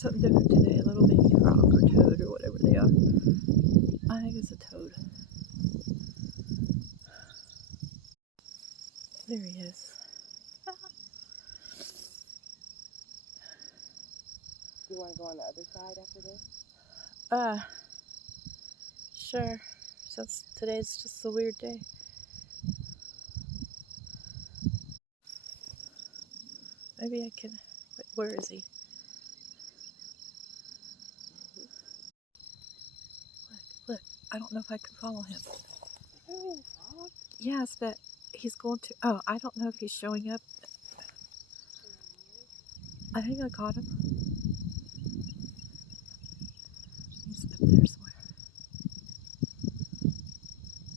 something different today. A little baby frog or toad or whatever they are. I think it's a toad. There he is. Do you want to go on the other side after this? Sure. Since today's just a weird day. Maybe I can... Wait, where is he? Look. I don't know if I can follow him. Oh, frog? Yes, but he's going to... Oh, I don't know if he's showing up. I think I caught him.